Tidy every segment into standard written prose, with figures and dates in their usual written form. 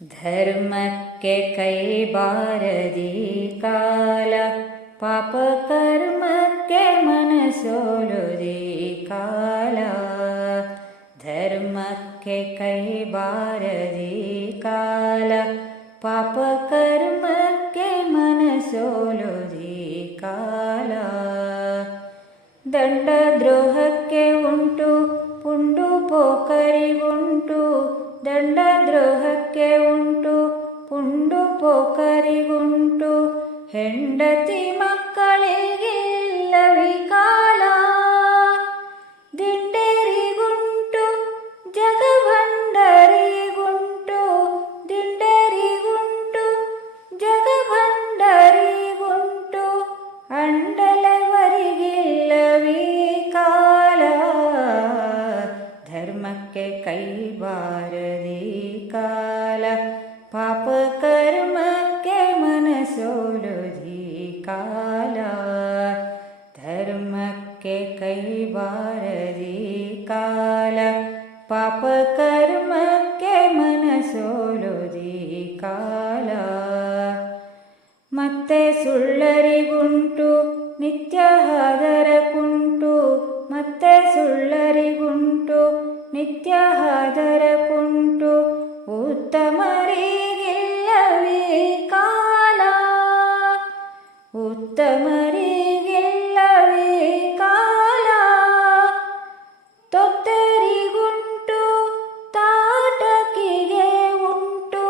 ಧರ್ಮಕ್ಕೆ ಕೈ ಬಾರದಿ ಕಾಲ, ಪಾಪ ಕರ್ಮಕ್ಕೆ ಮನಸೋಲುದಿ ಕಾಲ. ಧರ್ಮಕ್ಕೆ ಕೈ ಬಾರದಿ ಕಾಲ, ಪಾಪ ಕರ್ಮಕ್ಕೆ ಮನಸೋಲುದಿ ಕಾಲ. ದಂಡ ದ್ರೋಹಕ್ಕೆ ಉಂಟು ಪುಂಡು ಪೋಕರಿಗುಂಟು, ದಂಡ ದ್ರೋಹಕ್ಕೆ ಉಂಟು ಪುಂಡು ಪೋಕರಿಗುಂಟು, ಹೆಂಡತಿ ಮಕ್ಕಳಿಗಿಲ್ಲವಿ ಕಾಲ. ದಿಂಡೇರಿಗುಂಟು ಜಗಭಂಡರಿಗುಂಟು, ದಿಂಡೇರಿಗುಂಟು ಜಗಭಂಡರಿಗುಂಟು, ಅಂಡಲವರಿಗಿಲ್ಲವಿ ಕಾಲ. ಧರ್ಮಕ್ಕೆ ಕೈ ಬಾರದಿ ಕಾಲ, ಪಾಪ ಕರ್ಮಕ್ಕೆ ಮನಸೋಲುದಿ ಕಾಲ. ಧರ್ಮಕ್ಕೆ ಕೈ ಬಾರದಿ ಕಾಲ, ಪಾಪ ಕರ್ಮಕ್ಕೆ ಮನಸೋಲುದಿ ಕಾಲ. ಮತ್ತೆ ಸುಳ್ಳರಿಗುಂಟು ನಿತ್ಯ ಹಾದರ ಕುಂಟು, ಮತ್ತೆ ಸುಳ್ಳರಿಗುಂಟು ನಿತ್ಯ ಹಾದರ ಕುಂಟು, ಉತ್ತಮರಿಗಿಲ್ಲವೇ ಕಾಲ. ಉತ್ತಮರಿಗಿಲ್ಲವೇ ಕಾಲ. ತೊತ್ತರಿಗುಂಟು ತಾಟಕಿಗೆ ಉಂಟು,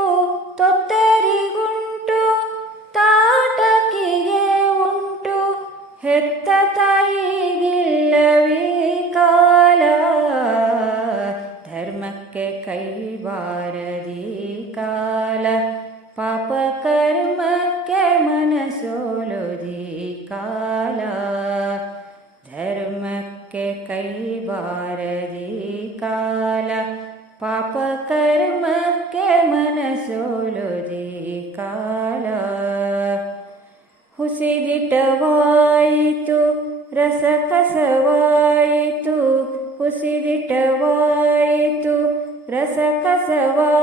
ತೊತ್ತರಿಗುಂಟು ತಾಟಕಿಗೆ ಉಂಟು, ಹೆತ್ತ ತಾಯಿಗಿಲ್ಲವೇ ಕಾಲ. ಧರ್ಮಕ್ಕೆ ಕೈ ಬಾರದಿ ಕಾಲ, ಪಾಪ ಕರ್ಮಕ್ಕೆ ಮನಸೋಲುದಿ ಕಾಲ. ಧರ್ಮಕ್ಕೆ ಕೈ ಬಾರದಿ ಕಾಲ, ಪಾಪ ಕರ್ಮಕ್ಕೆ ಮನಸೋಲುದಿ ಕಾಲ. ಹುಸಿದಿಟವಾಯಿತು ರಸಕಸವಾಯಿತು, ಹುಸಿದಿಟವಾಯಿತು ರಸಕಸವಾಯಿತು,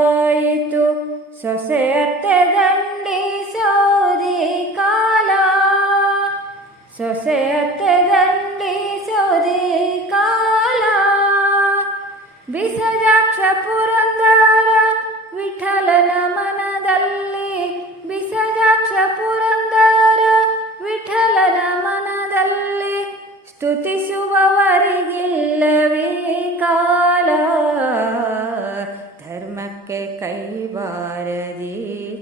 ಸೊಸೆ ಅತ್ತೆ ದಂಡಿಸೋದಿ ಕಾಲ. ಸೊಸೆ ಅತ್ತೆ ದಂಡಿಸೋದಿ ಕಾಲ. ಬಿಸಜಾಕ್ಷ ಪುರಂದರ ವಿಠಲನ ಮನದಲ್ಲಿ, ಬಿಸಜಾಕ್ಷ ಪುರಂದರ ವಿಠಲನ ಮನದಲ್ಲಿ, ಸ್ತುತಿಸುವವರಿಗಿಲ್ಲವೇ ಕಾಲ. ಧರ್ಮಕ್ಕೆ ಕೈ ಬಾರದಿ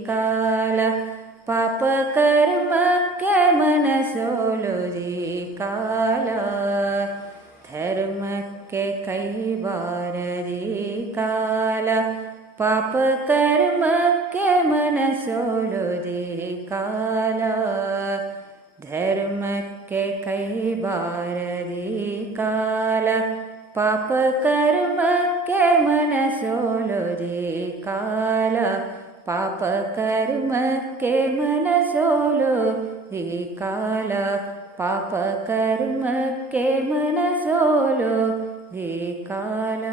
ಕಾಲ, ಪಾಪ ಕರ್ಮಕ್ಕೆ ಮನಸೋಲುದಿ ಕಾಲ. ಧರ್ಮಕ್ಕೆ ಕೈ ಬಾರದಿ ಕಾಲ, ಪಾಪ ಕರ್ಮಕ್ಕೆ ಮನಸೋಲುದಿ ಕಾಲ. ಧರ್ಮಕ್ಕೆ ಕೈ ಬಾರದಿ ಕಾಲ, ಪಾಪ ಕರ್ಮಕ್ಕೆ ಮನಸೋಲುದಿ ಕಾಲ. ಪಾಪ ಕರ್ಮಕ್ಕೆ ಮನಸೋಲುದಿ ಕಾಲ, ಪಾಪ ಕರ್ಮಕ್ಕೆ ಮನಸೋಲುದಿ ಕಾಲ.